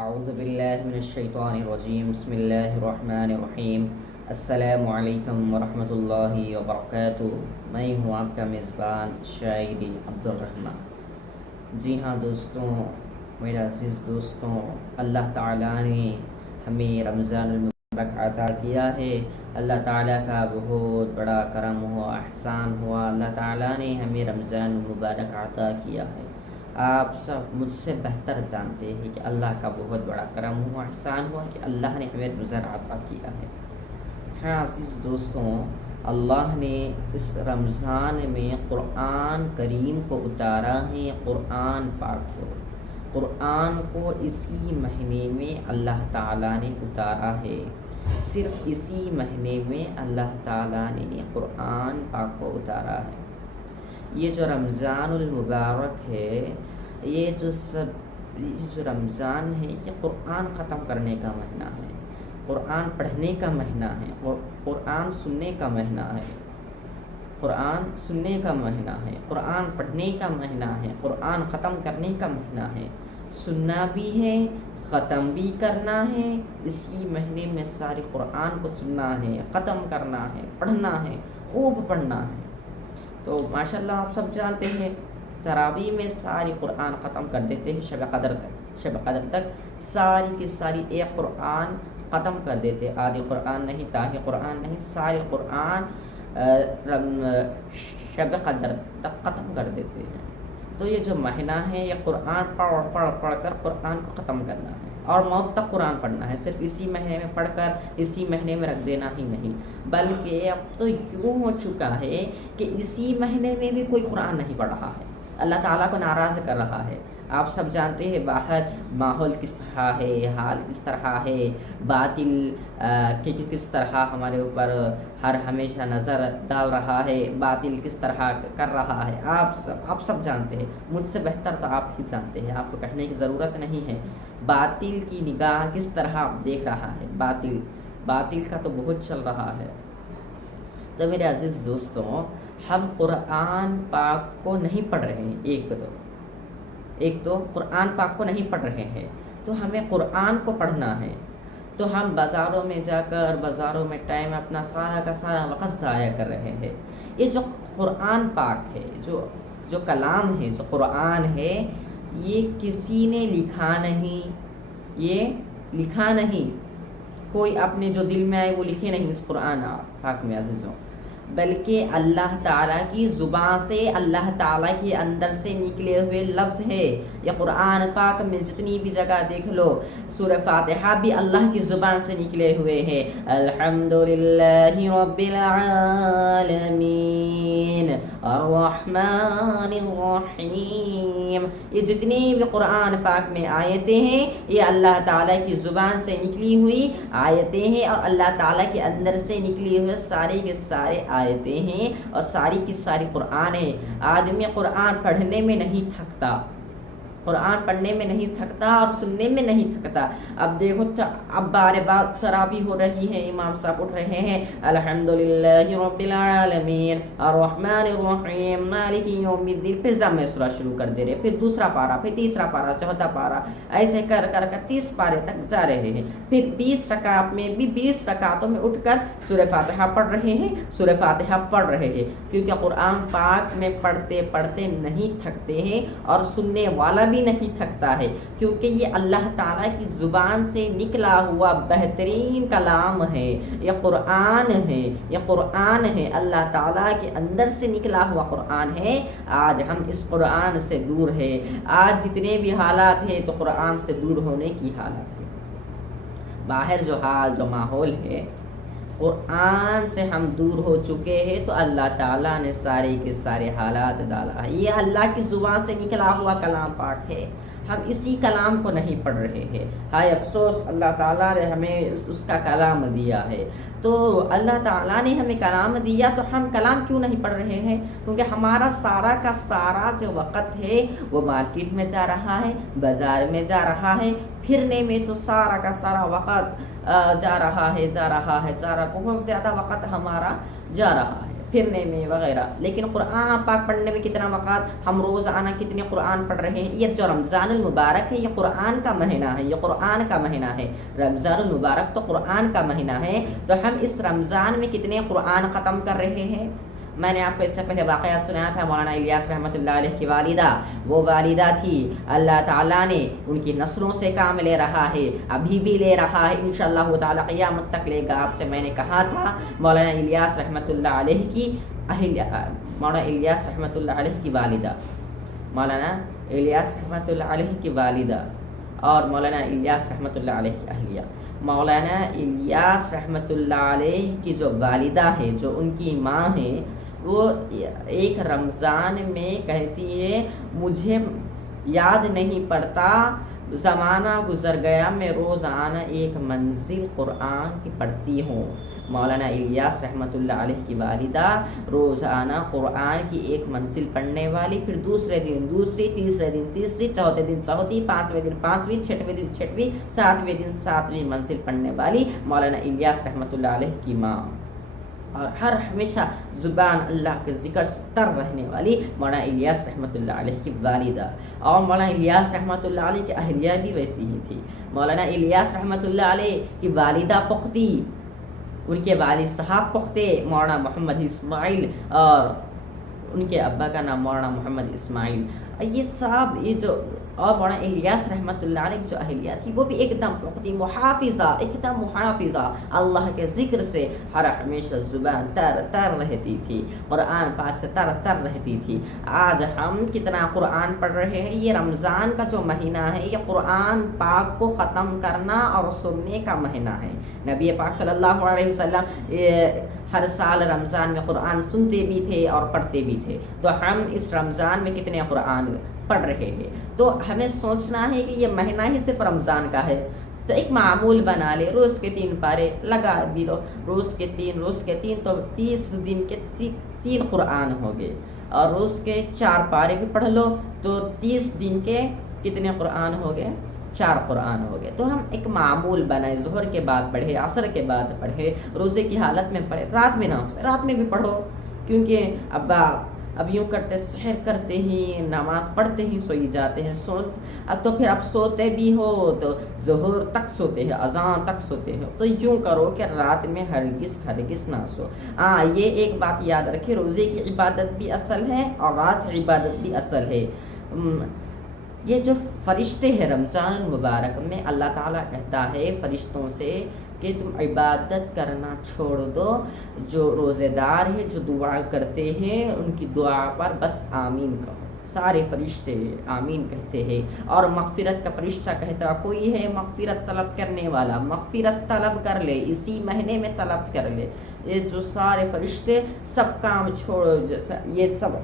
اعوذ باللہ من الشیطان الرجیم بسم اللہ الرحمن الرحیم السلام علیکم ورحمۃ اللہ وبرکاتہ۔ میں ہوں آپ کا میزبان شاعری عبدالرحمن۔ جی ہاں دوستوں، میرے عزیز دوستوں، اللہ تعالیٰ نے ہمیں رمضان المبارک عطا کیا ہے۔ اللہ تعالیٰ کا بہت بڑا کرم ہوا، احسان ہوا، اللہ تعالیٰ نے ہمیں رمضان المبارک عطا کیا ہے۔ آپ سب مجھ سے بہتر جانتے ہیں کہ اللہ کا بہت بڑا کرم ہوا، احسان ہوا کہ اللہ نے ہمیں رمضان عطا کیا ہے۔ ہاں عزیز دوستوں، اللہ نے اس رمضان میں قرآن کریم کو اتارا ہے، قرآن پاک کو اسی مہینے میں اللہ تعالیٰ نے اتارا ہے۔ صرف اسی مہینے میں اللہ تعالیٰ نے قرآن پاک کو اتارا ہے۔ یہ جو رمضان المبارک ہے، یہ جو رمضان ہے، یہ قرآن ختم کرنے کا مہینہ ہے، قرآن پڑھنے کا مہینہ ہے، قرآن سننے کا مہینہ ہے، قرآن سننے کا مہینہ ہے، قرآن پڑھنے کا مہینہ ہے، قرآن ختم کرنے کا مہینہ ہے۔ سننا بھی ہے، ختم بھی کرنا ہے۔ اسی مہینے میں سارے قرآن کو سننا ہے، ختم کرنا ہے، پڑھنا ہے، خوب پڑھنا ہے۔ تو ماشاءاللہ آپ سب جانتے ہیں تراویح میں ساری قرآن ختم کر دیتے ہیں، شب قدر تک ساری کی ساری ایک قرآن ختم کر دیتے، آدھی قرآن نہیں، تاہی قرآن نہیں، سارے قرآن شب قدر تک ختم کر دیتے ہیں۔ تو یہ جو مہینہ ہے، یہ قرآن پڑھ کر قرآن کو ختم کرنا ہے اور موت تک قرآن پڑھنا ہے۔ صرف اسی مہینے میں پڑھ کر اسی مہینے میں رکھ دینا ہی نہیں، بلکہ اب تو یوں ہو چکا ہے کہ اسی مہینے میں بھی کوئی قرآن نہیں پڑھ رہا ہے، اللہ تعالیٰ کو ناراض کر رہا ہے۔ آپ سب جانتے ہیں باہر ماحول کس طرح ہے، حال کس طرح ہے، باطل کس طرح ہمارے اوپر ہر ہمیشہ نظر ڈال رہا ہے، باطل کس طرح کر رہا ہے۔ آپ سب جانتے ہیں، مجھ سے بہتر تو آپ ہی جانتے ہیں، آپ کو کہنے کی ضرورت نہیں ہے۔ باطل کی نگاہ کس طرح دیکھ رہا ہے، باطل کا تو بہت چل رہا ہے۔ تو میرے عزیز دوستوں، ہم قرآن پاک کو نہیں پڑھ رہے ہیں، ایک تو قرآن پاک کو نہیں پڑھ رہے ہیں، تو ہمیں قرآن کو پڑھنا ہے۔ تو ہم بازاروں میں جا کر بازاروں میں ٹائم اپنا سارا کا سارا وقت ضائع کر رہے ہیں۔ یہ جو قرآن پاک ہے، جو کلام ہے، جو قرآن ہے، یہ کسی نے لکھا نہیں، کوئی اپنے جو دل میں آئے وہ لکھے نہیں اس قرآن پاک میں عزیزوں، بلکہ اللہ تعالیٰ کی زبان سے، اللہ تعالیٰ کے اندر سے نکلے ہوئے لفظ ہے۔ یہ قرآن پاک میں جتنی بھی جگہ دیکھ لو، سورہ فاتحہ بھی اللہ کی زبان سے نکلے ہوئے ہیں۔ الحمدللہ رب العالمین الرحمن الرحیم، یہ جتنی بھی قرآن پاک میں آیتیں ہیں، یہ اللہ تعالیٰ کی زبان سے نکلی ہوئی آیتیں ہیں، اور اللہ تعالیٰ کے اندر سے نکلی ہوئے سارے کے سارے آیتیں ہیں، اور ساری کی ساری قرآن ہے۔ آدمی قرآن پڑھنے میں نہیں تھکتا، قرآن پڑھنے میں نہیں تھکتا اور سننے میں نہیں تھکتا۔ اب دیکھو، اب بار بار تراویح ہو رہی ہے، امام صاحب اٹھ رہے ہیں، الحمدللہ رب العالمین الرحمن الرحیم مالک یوم الدین، پھر جامع سورہ شروع کر دے رہے، پھر دوسرا پارہ، پھر تیسرا پارہ، چوتھا پارہ، ایسے کر 30 پارے تک جا رہے ہیں۔ پھر 20 رکعت میں بھی 20 رکعتوں میں اٹھ کر سورہ فاتحہ پڑھ رہے ہیں، سورہ فاتحہ پڑھ رہے ہیں، کیونکہ قرآن پاک میں پڑھتے پڑھتے نہیں تھکتے ہیں، اور سننے والا بھی نہیں تھکتا ہے، کیونکہ یہ اللہ تعالیٰ کی زبان سے نکلا ہوا بہترین کلام ہے، یہ قرآن ہے، اللہ تعالیٰ کے اندر سے نکلا ہوا قرآن ہے۔ آج ہم اس قرآن سے دور ہے، آج جتنے بھی حالات ہیں تو قرآن سے دور ہونے کی حالت ہے۔ باہر جو ماحول ہے، قرآن سے ہم دور ہو چکے ہیں، تو اللہ تعالیٰ نے سارے کے سارے حالات ڈالا ہے۔ یہ اللہ کی زبان سے نکلا ہوا کلام پاک ہے، ہم اسی کلام کو نہیں پڑھ رہے ہیں۔ ہائے افسوس، اللہ تعالیٰ نے ہمیں اس کا کلام دیا ہے، تو اللہ تعالیٰ نے ہمیں کلام دیا، تو ہم کلام کیوں نہیں پڑھ رہے ہیں؟ کیونکہ ہمارا سارا کا سارا جو وقت ہے وہ مارکیٹ میں جا رہا ہے، بازار میں جا رہا ہے، پھرنے میں تو سارا کا سارا وقت جا رہا ہے، بہت زیادہ وقت ہمارا جا رہا ہے۔ پھرنے میں وغیرہ. لیکن قرآن پاک پڑھنے میں کتنا وقت، ہم روزانہ کتنے قرآن پڑھ رہے ہیں. یہ جو رمضان المبارک ہے یہ قرآن کا مہینہ ہے، یہ قرآن کا مہینہ ہے. رمضان المبارک تو قرآن کا مہینہ ہے، تو ہم اس رمضان میں کتنے قرآن ختم کر رہے ہیں. میں نے آپ کو اس سے پہلے واقعہ سنایا تھا مولانا الیاس رحمۃ اللہ علیہ کی والدہ. وہ والدہ تھی، اللہ تعالیٰ نے ان کی نسلوں سے کام لے رہا ہے، ابھی بھی لے رہا ہے، انشاءاللہ تعالیٰ قیامت تک لے گا. آپ سے میں نے کہا تھا مولانا الیاس رحمۃ اللہ علیہ کی مولانا الیاس رحمۃ اللہ علیہ کی والدہ، مولانا الیاس رحمۃ اللہ علیہ کی والدہ اور مولانا الیاس رحمۃ اللہ علیہ کی اہلیہ. مولانا الیاس رحمۃ اللہ علیہ کی جو والدہ ہے، جو ان کی ماں ہے، وہ ایک رمضان میں کہتی ہے مجھے یاد نہیں پڑتا، زمانہ گزر گیا، میں روزانہ ایک منزل قرآن کی پڑھتی ہوں. مولانا الیاس رحمۃ اللہ علیہ کی والدہ روزانہ قرآن کی ایک منزل پڑھنے والی، پھر دوسرے دن دوسری، تیسرے دن تیسری، چوتھے دن چوتھی، پانچویں دن پانچویں، چھٹویں دن چھٹویں، ساتویں دن ساتویں منزل پڑھنے والی مولانا الیاس رحمۃ اللہ علیہ کی ماں، اور ہمیشہ زبان اللہ کے ذکر سے تر رہنے والی مولانا الیاس رحمۃ اللہ علیہ کی والدہ. اور مولانا الیاس رحمۃ اللہ علیہ کی اہلیہ بھی ویسی ہی تھی. مولانا الیاس رحمۃ اللہ علیہ کی والدہ پختی، ان کے والد صاحب پختے مولانا محمد اسماعیل، اور ان کے ابا کا نام مولانا محمد اسماعیل. یہ سب یہ جو، اور مولانا الیاس رحمۃ اللہ علیہ کی جو اہلیہ تھی وہ بھی ایک دم پختہ محافظہ، ایک دم محافظہ، اللہ کے ذکر سے ہر ہمیشہ زبان تر تر رہتی تھی، قرآن پاک سے تر تر رہتی تھی. آج ہم کتنا قرآن پڑھ رہے ہیں. یہ رمضان کا جو مہینہ ہے یہ قرآن پاک کو ختم کرنا اور سننے کا مہینہ ہے. نبی پاک صلی اللہ علیہ وسلم ہر سال رمضان میں قرآن سنتے بھی تھے اور پڑھتے بھی تھے. تو ہم اس رمضان میں کتنے قرآن پڑھ رہے ہیں. تو ہمیں سوچنا ہے کہ یہ مہینہ ہی صرف رمضان کا ہے، تو ایک معمول بنا لے، روز کے 3 پارے لگا بھی لو، روز کے 3 تو 30 دن کے 3 قرآن ہو گئے، اور روز کے 4 پارے بھی پڑھ لو تو 30 دن کے کتنے قرآن ہو گئے؟ 4 قرآن ہو گئے. تو ہم ایک معمول بنائے، ظہر کے بعد پڑھے، عصر کے بعد پڑھے، روزے کی حالت میں پڑھے، رات میں نہ سوئے، رات میں بھی پڑھو. کیونکہ اب یوں کرتے سحر کرتے ہی نماز پڑھتے ہی سوئی جاتے ہیں. اب تو پھر اب سوتے بھی ہو تو ظہر تک سوتے ہیں، اذان تک سوتے ہو. تو یوں کرو کہ رات میں ہرگز نہ سو. یہ ایک بات یاد رکھے، روزے کی عبادت بھی اصل ہے اور رات کی عبادت بھی اصل ہے. یہ جو فرشتے ہیں رمضان المبارک میں، اللہ تعالیٰ کہتا ہے فرشتوں سے کہ تم عبادت کرنا چھوڑ دو. جو روزے دار ہیں، جو دعا کرتے ہیں، ان کی دعا پر بس آمین کہو. سارے فرشتے آمین کہتے ہیں. اور مغفرت کا فرشتہ کہتا کوئی ہے مغفرت طلب کرنے والا، مغفرت طلب کر لے، اسی مہینے میں طلب کر لے. یہ جو سارے فرشتے سب کام چھوڑو، یہ سب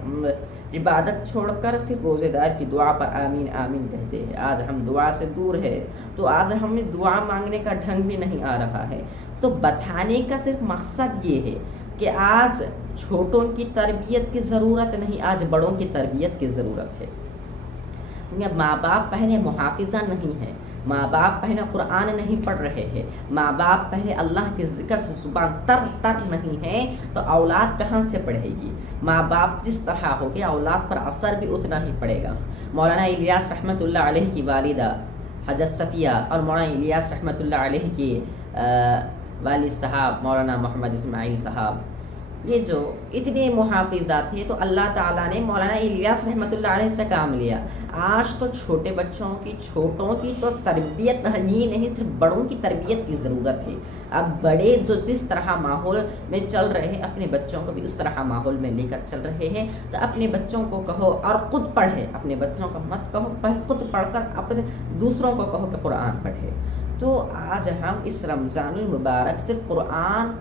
عبادت چھوڑ کر صرف روزے دار کی دعا پر آمین آمین کہتے ہیں. آج ہم دعا سے دور ہے، تو آج ہمیں دعا مانگنے کا ڈھنگ بھی نہیں آ رہا ہے. تو بتانے کا صرف مقصد یہ ہے کہ آج چھوٹوں کی تربیت کی ضرورت نہیں، آج بڑوں کی تربیت کی ضرورت ہے. ماں باپ پہلے محافظہ نہیں ہے، ماں باپ پہلے قرآن نہیں پڑھ رہے ہیں، ماں باپ پہلے اللہ کے ذکر سے زبان تر نہیں ہے، تو اولاد کہاں سے پڑھے گی؟ ماں باپ جس طرح ہو گیا اولاد پر اثر بھی اتنا ہی پڑے گا. مولانا الیاس رحمۃ اللہ علیہ کی والدہ حضرت صفیہ اور مولانا الیاس رحمۃ اللہ علیہ کے والد صاحب مولانا محمد اسماعیل صاحب، یہ جو اتنے محافظات تھے، تو اللہ تعالیٰ نے مولانا الیاس رحمۃ اللہ علیہ سے کام لیا. آج تو چھوٹے بچوں کی، چھوٹوں کی تو تربیت ہی نہیں، صرف بڑوں کی تربیت کی ضرورت ہے. اب بڑے جو جس طرح ماحول میں چل رہے ہیں، اپنے بچوں کو بھی اس طرح ماحول میں لے کر چل رہے ہیں. تو اپنے بچوں کو کہو اور خود پڑھے، اپنے بچوں کو مت کہو خود پڑھ کر اپنے دوسروں کو کہو کہ قرآن پڑھے. تو آج ہم اس رمضان المبارک صرف قرآن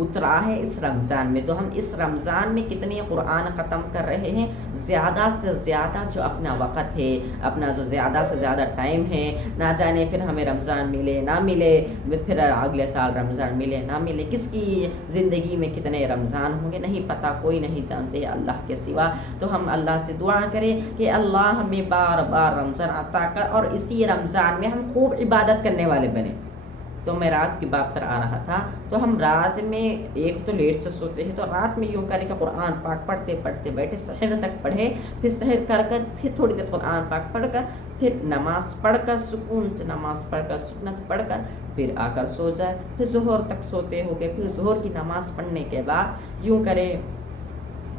اترا ہے اس رمضان میں، تو ہم اس رمضان میں کتنے قرآن ختم کر رہے ہیں؟ زیادہ سے زیادہ جو اپنا وقت ہے، اپنا جو زیادہ سے زیادہ ٹائم ہے، نہ جانے پھر ہمیں رمضان ملے نہ ملے، پھر اگلے سال رمضان ملے نہ ملے، کس کی زندگی میں کتنے رمضان ہوں گے نہیں پتہ، کوئی نہیں جانتے اللہ کے سوا. تو ہم اللہ سے دعا کریں کہ اللہ ہمیں بار بار رمضان عطا کر، اور اسی رمضان میں ہم خوب عبادت کرنے والے بنے. تو میں رات کی بات پر آ رہا تھا، تو ہم رات میں ایک تو لیٹ سے سوتے ہیں، تو رات میں یوں کریں کہ قرآن پاک پڑھتے پڑھتے بیٹھے، سحر تک پڑھے، پھر سحر کر پھر تھوڑی دیر قرآن پاک پڑھ کر، پھر نماز پڑھ کر سکون سے نماز پڑھ کر سنت پڑھ کر پھر آ کر سو جائے، پھر ظہر تک سوتے ہو گئے، پھر ظہر کی نماز پڑھنے کے بعد یوں کرے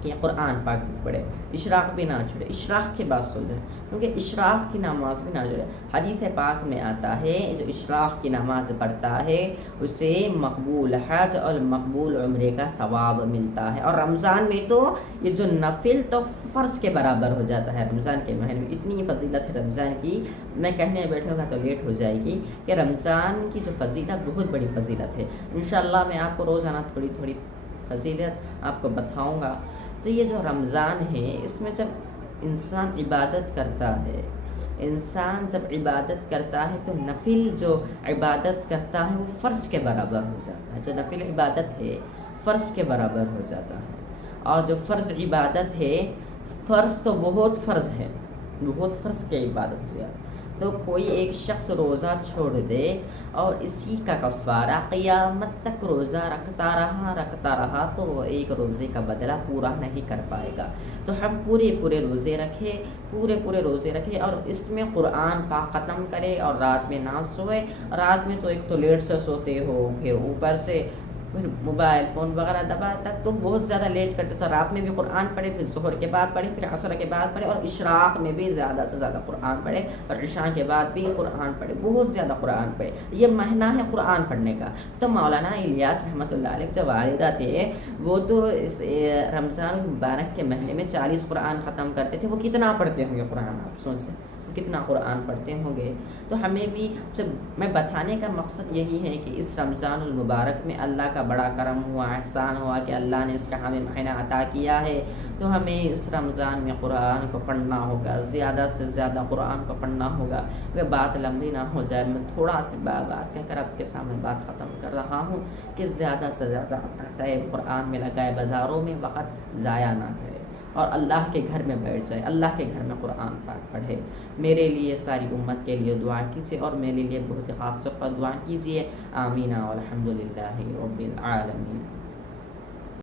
کہ قرآن پاک بھی پڑھے، اشراق بھی نہ چھوڑے، اشراق کے بعد سو جائے، کیونکہ اشراق کی نماز بھی نہ چھوڑے۔ حدیث پاک میں آتا ہے جو اشراق کی نماز پڑھتا ہے اسے مقبول حج اور مقبول عمرے کا ثواب ملتا ہے۔ اور رمضان میں تو یہ جو نفل تو فرض کے برابر ہو جاتا ہے۔ رمضان کے مہینے میں اتنی فضیلت ہے رمضان کی، میں کہنے بیٹھوں گا تو لیٹ ہو جائے گی کہ رمضان کی جو فضیلت بہت بڑی فضیلت ہے۔ انشاءاللہ میں آپ کو روزانہ تھوڑی تھوڑی فضیلت آپ کو بتاؤں گا۔ تو یہ جو رمضان ہے اس میں جب انسان عبادت کرتا ہے، انسان جب عبادت کرتا ہے تو نفل جو عبادت کرتا ہے وہ فرض کے برابر ہو جاتا ہے۔ جو نفل عبادت ہے فرض کے برابر ہو جاتا ہے، اور جو فرض عبادت ہے، فرض تو بہت فرض ہے، بہت فرض کی عبادت ہے، تو کوئی ایک شخص روزہ چھوڑ دے اور اسی کا کفارہ قیامت تک روزہ رکھتا رہا تو وہ ایک روزے کا بدلہ پورا نہیں کر پائے گا۔ تو ہم پورے روزے رکھے اور اس میں قرآن پاک ختم کرے اور رات میں نہ سوئے۔ رات میں تو ایک تو لیٹ سے سوتے ہو، پھر اوپر سے پھر موبائل فون وغیرہ دبا تک تو بہت زیادہ لیٹ کرتے، تو رات میں بھی قرآن پڑھے، پھر ظہر کے بعد پڑھے، پھر عصر کے بعد پڑھے، اور اشراق میں بھی زیادہ سے زیادہ قرآن پڑھے، اور عشاء کے بعد بھی قرآن پڑھے، بہت زیادہ قرآن پڑھے۔ یہ مہینہ ہے قرآن پڑھنے کا۔ تو مولانا الیاس رحمۃ اللہ علیہ جو والدہ تھے وہ تو اس رمضان المبارک کے مہینے میں 40 قرآن ختم کرتے تھے۔ وہ کتنا پڑھتے ہوں گے قرآن، آپ سوچیں کتنا قرآن پڑھتے ہوں گے۔ تو ہمیں بھی میں بتانے کا مقصد یہی ہے کہ اس رمضان المبارک میں اللہ کا بڑا کرم ہوا، احسان ہوا کہ اللہ نے اس کا ہمیں مہینہ عطا کیا ہے، تو ہمیں اس رمضان میں قرآن کو پڑھنا ہوگا، زیادہ سے زیادہ قرآن کو پڑھنا ہوگا۔ وہ بات لمبی نہ ہو جائے، میں تھوڑا سی بات کہہ کر آپ کے سامنے بات ختم کر رہا ہوں کہ زیادہ سے زیادہ اپنا ٹائم قرآن میں لگائے، بازاروں میں وقت ضائع نہ کرے، اور اللہ کے گھر میں بیٹھ جائے، اللہ کے گھر میں قرآن پاک پڑھے۔ میرے لیے ساری امت کے لیے دعا کیجیے، اور میرے لیے بہت خاص طور پر دعا کیجیے۔ آمین والحمد للہ رب العالمین۔